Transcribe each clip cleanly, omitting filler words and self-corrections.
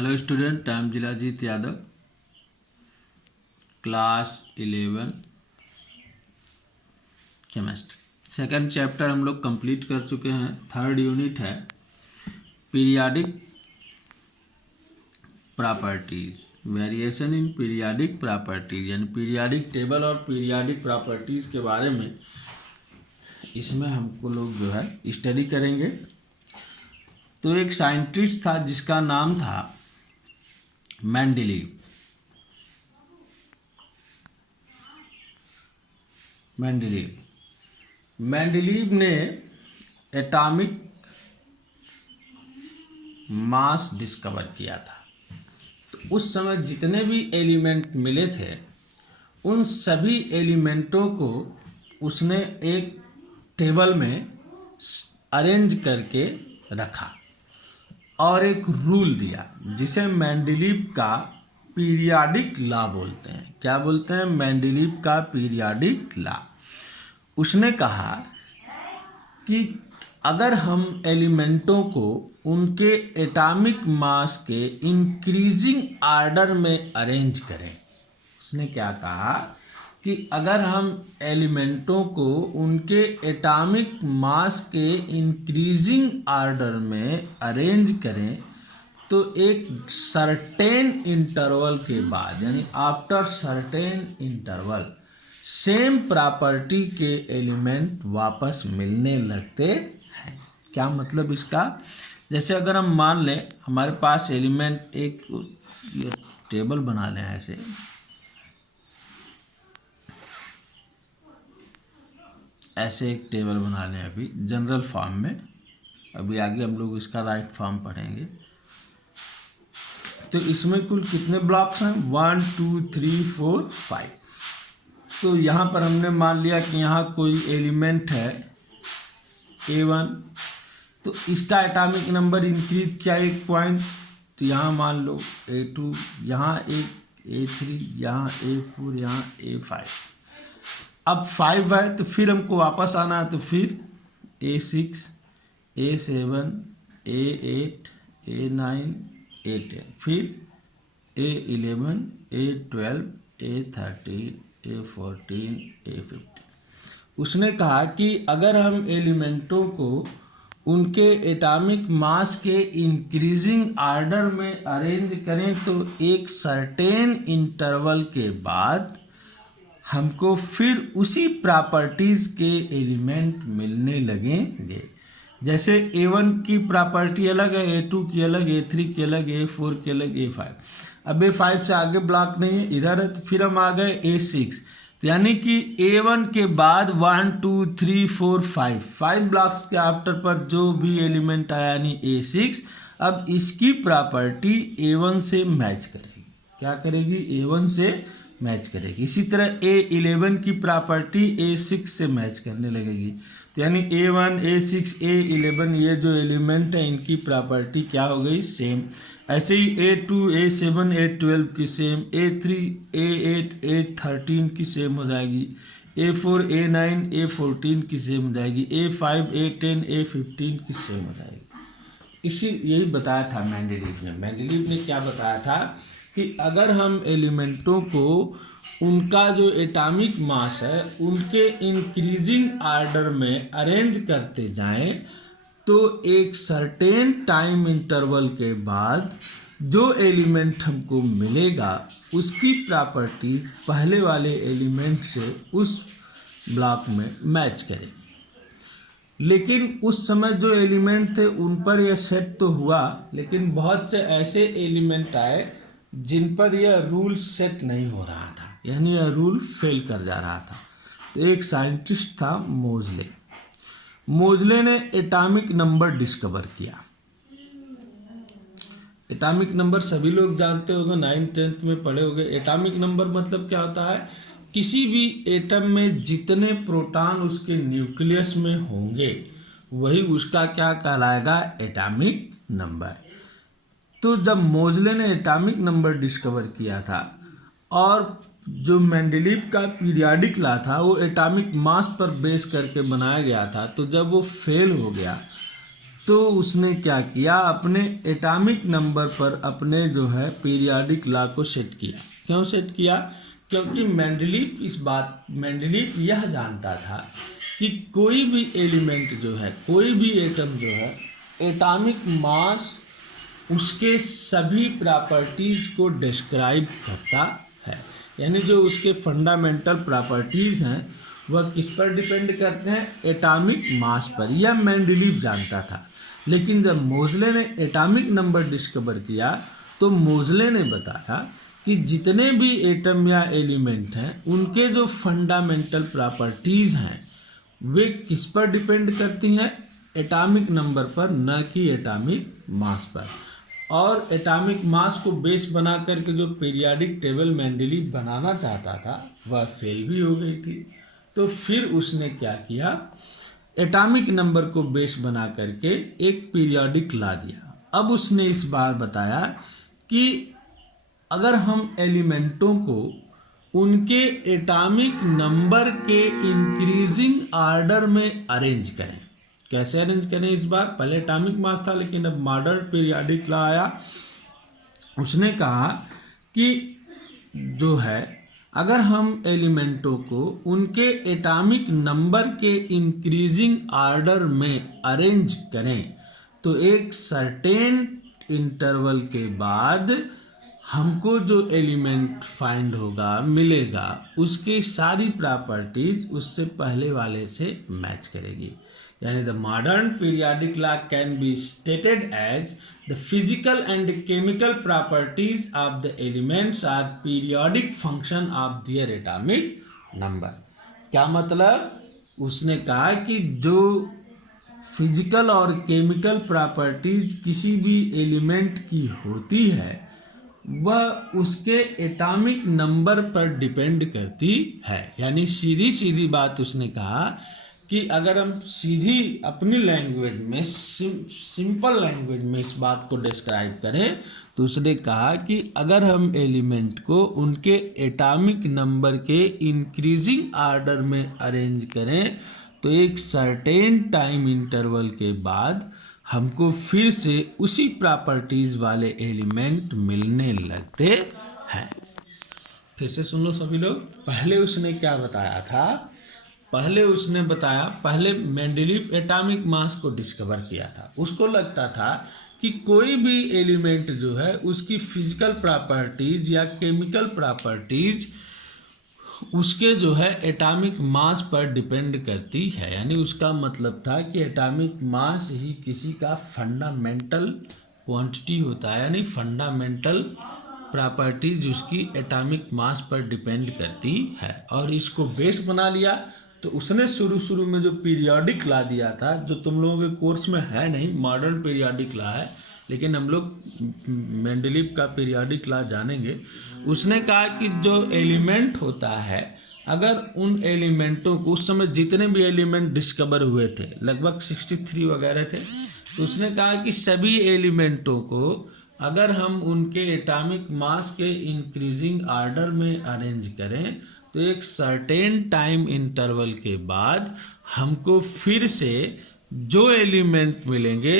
Hello student, I am Jilajeet Yadav, class 11 chemistry. Second chapter हम लोग complete कर चुके हैं। थर्ड यूनिट है periodic properties, variation in periodic properties, यानी पीरियाडिक टेबल और पीरियाडिक प्रॉपर्टीज के बारे में इसमें हमको लोग जो है स्टडी करेंगे। तो एक साइंटिस्ट था जिसका नाम था मेंडलीव। मेंडलीव ने एटॉमिक मास डिस्कवर किया था। तो उस समय जितने भी एलिमेंट मिले थे उन सभी एलिमेंटों को उसने एक टेबल में अरेंज करके रखा और एक रूल दिया जिसे मेंडलीव का पीरियाडिक लॉ बोलते हैं। क्या बोलते हैं? मेंडलीव का पीरियाडिक लॉ। उसने कहा कि अगर हम एलिमेंटों को उनके एटॉमिक मास के इंक्रीजिंग ऑर्डर में अरेंज करें, उसने क्या कहा कि अगर हम एलिमेंटों को उनके एटॉमिक मास के इंक्रीजिंग ऑर्डर में अरेंज करें तो एक सर्टेन इंटरवल के बाद, यानी after certain interval, same property के एलिमेंट वापस मिलने लगते हैं। क्या मतलब इसका? जैसे अगर हम मान लें हमारे पास एलिमेंट एक ये टेबल बना लें, ऐसे एक टेबल बना लें अभी जनरल फॉर्म में। अभी आगे हम लोग इसका राइट फॉर्म पढ़ेंगे। तो इसमें कुल कितने ब्लॉक्स हैं? 1 2 3 4 5। तो यहाँ पर हमने मान लिया कि यहाँ कोई एलिमेंट है A1, तो इसका एटॉमिक नंबर इंक्रीज किया 1 पॉइंट, तो यहाँ मान लो A2, यहाँ एक A3, यहाँ A4, यहाँ A5। अब 5 है तो फिर हमको वापस आना है, तो फिर A6, A7, A8, A9, A10, फिर A11, A12, A13, A14, A15। उसने कहा कि अगर हम एलिमेंटों को उनके एटॉमिक मास के इंक्रीजिंग ऑर्डर में अरेंज करें तो एक सर्टेन इंटरवल के बाद हमको फिर उसी प्रॉपर्टीज के एलिमेंट मिलने लगेंगे। जैसे A1 की प्रॉपर्टी अलग है, A2 की अलग, A3 की अलग, A4 की अलग, A5। अब A5 से आगे ब्लॉक नहीं है, इधर है, तो फिर हम आ गए A6। तो यानी कि A1 के बाद 1 2 3 4 5 ब्लॉक्स के आफ्टर पर जो भी एलिमेंट आया यानी A6, अब इसकी प्रॉपर्टी A1 से मैच करेगी। क्या करेगी? A1 से मैच करेगी। इसी तरह A11 की प्रॉपर्टी A6 से मैच करने लगेगी। तो यानी A1, A6, A11 ये जो एलिमेंट है इनकी प्रॉपर्टी क्या हो गई? सेम। ऐसे ही A2, A7, A12 की सेम, A3, A8, A13 की सेम हो जाएगी, A4, A9, A14 की सेम हो जाएगी, A5, A10, A15 की सेम हो जाएगी। यही बताया था मेंडलीव ने। मेंडलीव ने क्या बताया था कि अगर हम एलिमेंटों को उनका जो एटॉमिक मास है उनके इंक्रीजिंग ऑर्डर में अरेंज करते जाएं तो एक सर्टेन टाइम इंटरवल के बाद जो एलिमेंट हमको मिलेगा उसकी प्रॉपर्टी पहले वाले एलिमेंट से उस ब्लॉक में मैच करेगी। लेकिन उस समय जो एलिमेंट थे उन पर यह सेट तो हुआ, लेकिन बहुत से ऐसे एलिमेंट आए जिन पर यह रूल सेट नहीं हो रहा था, यानी यह रूल फेल कर जा रहा था। तो एक साइंटिस्ट था मोजले ने एटॉमिक नंबर डिस्कवर किया। एटॉमिक नंबर सभी लोग जानते होंगे, 9th 10th में पढ़े होंगे। एटॉमिक नंबर मतलब क्या होता है? किसी भी एटम में जितने प्रोटॉन उसके न्यूक्लियस में होंगे वही उसका क्या कहलाएगा? Atomic number. तो जब मोजले ने एटॉमिक नंबर डिस्कवर किया था और जो मेंडलीव का पीरियाडिक लॉ था वो एटॉमिक मास पर बेस करके बनाया गया था, तो जब वो फेल हो गया तो उसने क्या किया, अपने एटॉमिक नंबर पर अपने जो है पीरियोडिक लॉ को सेट किया। क्यों सेट किया? क्योंकि मेंडलीफ यह जानता था कि कोई भी एलिमेंट जो है, कोई भी एटम जो है, एटॉमिक मास उसके सभी प्रॉपर्टीज को डिस्क्राइब करता है। यानी जो उसके फंडामेंटल प्रॉपर्टीज हैं वह किस पर डिपेंड करते हैं? एटॉमिक मास पर। यह मेंडलीफ जानता था। लेकिन जब मोज़ले ने एटॉमिक नंबर डिस्कवर किया तो मोज़ले ने बताया कि जितने भी एटम या एलिमेंट हैं उनके जो फंडामेंटल प्रॉपर्टीज हैं वे किस पर डिपेंड करती हैं? एटॉमिक नंबर पर, न कि एटॉमिक मास पर। और एटॉमिक मास को बेस बना करके जो पीरियोडिक टेबल मेंडलीफ बनाना चाहता था वह फेल भी हो गई थी। तो फिर उसने क्या किया, एटॉमिक नंबर को बेस बना करके एक पीरियोडिक ला दिया। अब उसने इस बार बताया कि अगर हम एलिमेंटों को उनके एटॉमिक नंबर के इंक्रीजिंग ऑर्डर में अरेंज करें। कैसे अरेंज करें? इस बार पहले एटॉमिक मास था लेकिन अब मॉडर्न पीरियोडिक लॉ आया। उसने कहा कि जो है, अगर हम एलिमेंटों को उनके एटॉमिक नंबर के इंक्रीजिंग ऑर्डर में अरेंज करें तो एक सर्टेन इंटरवल के बाद हमको जो एलिमेंट फाइंड होगा, मिलेगा, उसकी सारी प्रॉपर्टीज उससे पहले वाले से मैच करेगी। यानी the modern periodic law can be stated as the physical and chemical properties of the elements are periodic function of their atomic number. क्या मतलब? उसने कहा कि जो फिजिकल और केमिकल प्रॉपर्टीज किसी भी एलिमेंट की होती है वह उसके एटॉमिक नंबर पर डिपेंड करती है। यानी सीधी सीधी बात उसने कहा कि अगर हम सीधी अपनी लैंग्वेज में, सिंपल लैंग्वेज में इस बात को डिस्क्राइब करें तो उसने कहा कि अगर हम एलिमेंट को उनके एटॉमिक नंबर के इंक्रीजिंग ऑर्डर में अरेंज करें तो एक सर्टेन टाइम इंटरवल के बाद हमको फिर से उसी प्रॉपर्टीज वाले एलिमेंट मिलने लगते हैं। फिर से सुन लो सभी लोग। पहले उसने क्या बताया था? पहले उसने बताया, पहले मेंडलीफ एटॉमिक मास को डिस्कवर किया था। उसको लगता था कि कोई भी एलिमेंट जो है उसकी फिजिकल प्रॉपर्टीज या केमिकल प्रॉपर्टीज उसके जो है एटॉमिक मास पर डिपेंड करती है। यानी उसका मतलब था कि एटॉमिक मास ही किसी का फंडामेंटल क्वांटिटी होता है, यानी फंडामेंटल प्रॉपर्टीज उसकी एटॉमिक मास पर डिपेंड करती है। और इसको बेस बना लिया। तो उसने शुरू में जो पीरियोडिक लॉ दिया था, जो तुम लोगों के कोर्स में है नहीं, मॉडर्न पीरियोडिक लॉ है, लेकिन हम लोग मेंडलीफ का पीरियोडिक लॉ जानेंगे। उसने कहा कि जो एलिमेंट होता है, अगर उन एलिमेंटों को, उस समय जितने भी एलिमेंट डिस्कवर हुए थे लगभग 63 वगैरह थे, तो उसने कहा कि सभी एलिमेंटों को अगर हम उनके एटॉमिक मास के इंक्रीजिंग ऑर्डर में अरेंज करें तो एक सर्टेन टाइम इंटरवल के बाद हमको फिर से जो एलिमेंट मिलेंगे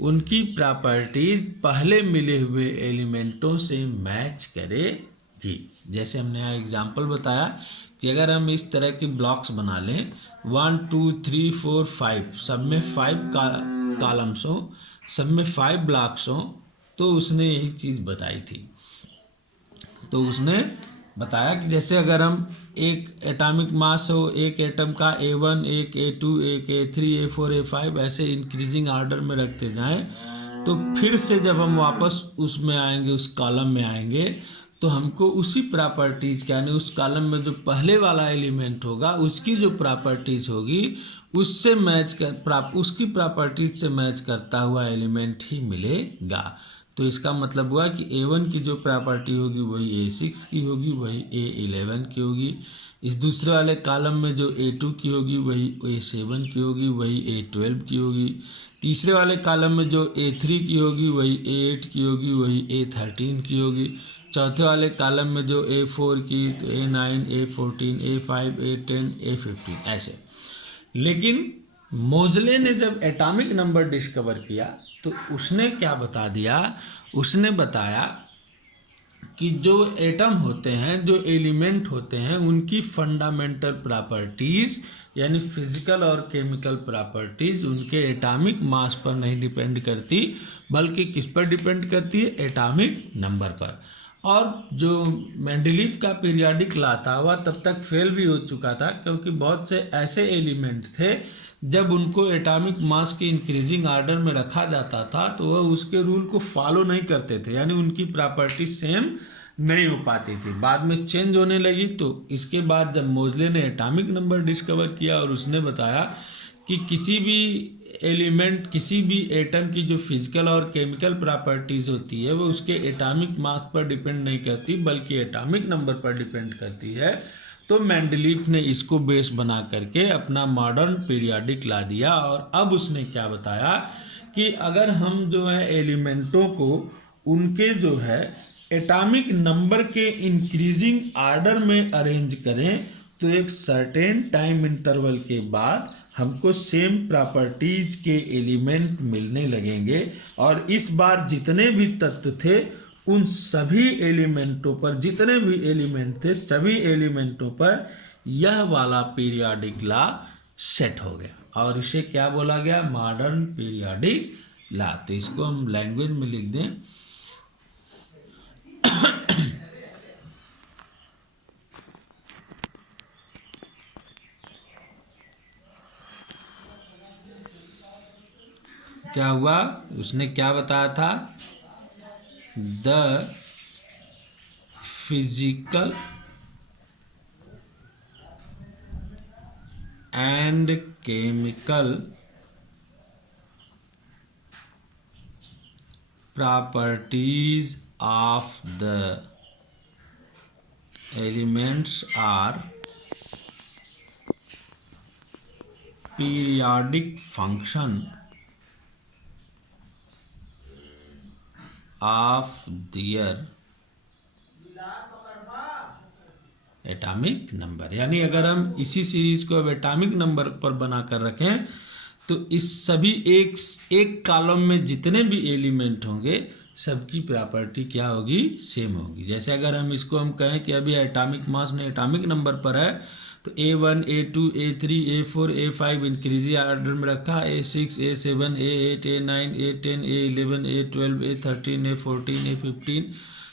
उनकी प्रॉपर्टीज पहले मिले हुए एलिमेंटों से मैच करेगी। जैसे हमने यहाँ एग्जांपल बताया कि अगर हम इस तरह के ब्लॉक्स बना लें 1 2 3 4 5, सब में 5 कॉलम्स हो, सब में 5 ब्लॉक्स हो, तो उसने यही चीज़ बताई थी। तो उसने बताया कि जैसे अगर हम एक एटॉमिक मास हो, एक एटम का A1, एक A2, एक A3, A4, A5 ऐसे इंक्रीजिंग ऑर्डर में रखते जाएं तो फिर से जब हम वापस उसमें आएंगे, उस कॉलम में आएंगे, तो हमको उसी प्रॉपर्टीज का, यानी उस कॉलम में जो पहले वाला एलिमेंट होगा उसकी जो प्रॉपर्टीज होगी उससे मैच कर, उसकी प्रॉपर्टीज से मैच करता हुआ एलिमेंट ही मिलेगा। तो इसका मतलब हुआ कि A1 की जो प्रॉपर्टी होगी वही A6 की होगी, वही A11 की होगी। इस दूसरे वाले कॉलम में जो A2 की होगी वही A7 की होगी, वही A12 की होगी। तीसरे वाले कॉलम में जो A3 की होगी वही A8 की होगी, वही A13 की होगी। चौथे वाले कॉलम में जो A4 की, तो A9, A14, A5, A10, A15 ऐसे। लेकिन मोज़ले ने जब एटॉमिक नंबर डिस्कवर किया तो उसने क्या बता दिया, उसने बताया कि जो एटम होते हैं, जो एलिमेंट होते हैं, उनकी फंडामेंटल प्रॉपर्टीज़ यानी फिजिकल और केमिकल प्रॉपर्टीज़ उनके एटॉमिक मास पर नहीं डिपेंड करती, बल्कि किस पर डिपेंड करती है, एटॉमिक नंबर पर। और जो मेंडलीव का पीरियाडिक लॉ था वह तब तक फेल भी हो चुका था, क्योंकि बहुत से ऐसे एलिमेंट थे जब उनको एटॉमिक मास के इंक्रीजिंग ऑर्डर में रखा जाता था तो वह उसके रूल को फॉलो नहीं करते थे, यानी उनकी प्रॉपर्टी सेम नहीं हो पाती थी। बाद में चेंज होने लगी। तो इसके बाद जब मोज़ले ने एटॉमिक नंबर डिस्कवर किया और उसने बताया कि किसी भी एलिमेंट, किसी भी एटम की जो फिजिकल और केमिकल प्रॉपर्टीज़ होती है वो उसके एटॉमिक मास पर डिपेंड नहीं करती, बल्कि एटॉमिक नंबर पर डिपेंड करती है। तो मेंडलीव ने इसको बेस बना करके अपना मॉडर्न पीरियाडिक ला दिया। और अब उसने क्या बताया कि अगर हम जो है एलिमेंटों को उनके जो है एटॉमिक नंबर के इंक्रीजिंग ऑर्डर में अरेंज करें तो एक सर्टेन टाइम इंटरवल के बाद हमको सेम प्रॉपर्टीज के एलिमेंट मिलने लगेंगे। और इस बार जितने भी तत्व थे उन सभी एलिमेंटों पर, जितने भी एलिमेंट थे सभी एलिमेंटों पर यह वाला पीरियाडिक लॉ सेट हो गया और इसे क्या बोला गया, मॉडर्न पीरियाडिक लॉ। तो इसको हम लैंग्वेज में लिख दें क्या हुआ, उसने क्या बताया था, the physical and chemical properties of the elements are periodic function of their atomic number. यानी अगर हम इसी सीरीज को अब एटॉमिक नंबर पर बनाकर रखें तो इस सभी एक कॉलम में जितने भी एलिमेंट होंगे सबकी प्रॉपर्टी क्या होगी, सेम होगी। जैसे अगर हम इसको हम कहें कि अभी एटॉमिक मास ने एटॉमिक नंबर पर है तो A1 A2 A3 A4 A5 increasing order में रखा, A6 A7 A8 A9 A10 A11 A12 A13 A14 A15।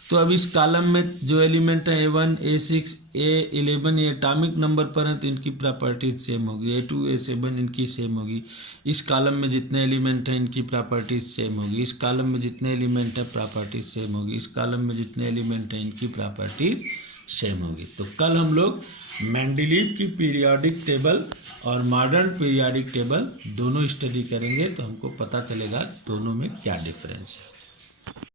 तो अब इस कॉलम में जो एलिमेंट है A1 A6 A11 ये एटॉमिक नंबर पर हैं तो इनकी प्रॉपर्टीज सेम होगी, A2 A7 इनकी सेम होगी। इस कॉलम में जितने एलिमेंट हैं इनकी प्रॉपर्टीज सेम होगी, इस कॉलम में जितने एलिमेंट हैं प्रॉपर्टीज सेम होगी, इस कॉलम में जितने एलिमेंट हैं इनकी प्रॉपर्टीज सेम होगी। तो कल हम लोग मेंडलीव की पीरियाडिक टेबल और मॉडर्न पीरियाडिक टेबल दोनों स्टडी करेंगे तो हमको पता चलेगा दोनों में क्या डिफरेंस है।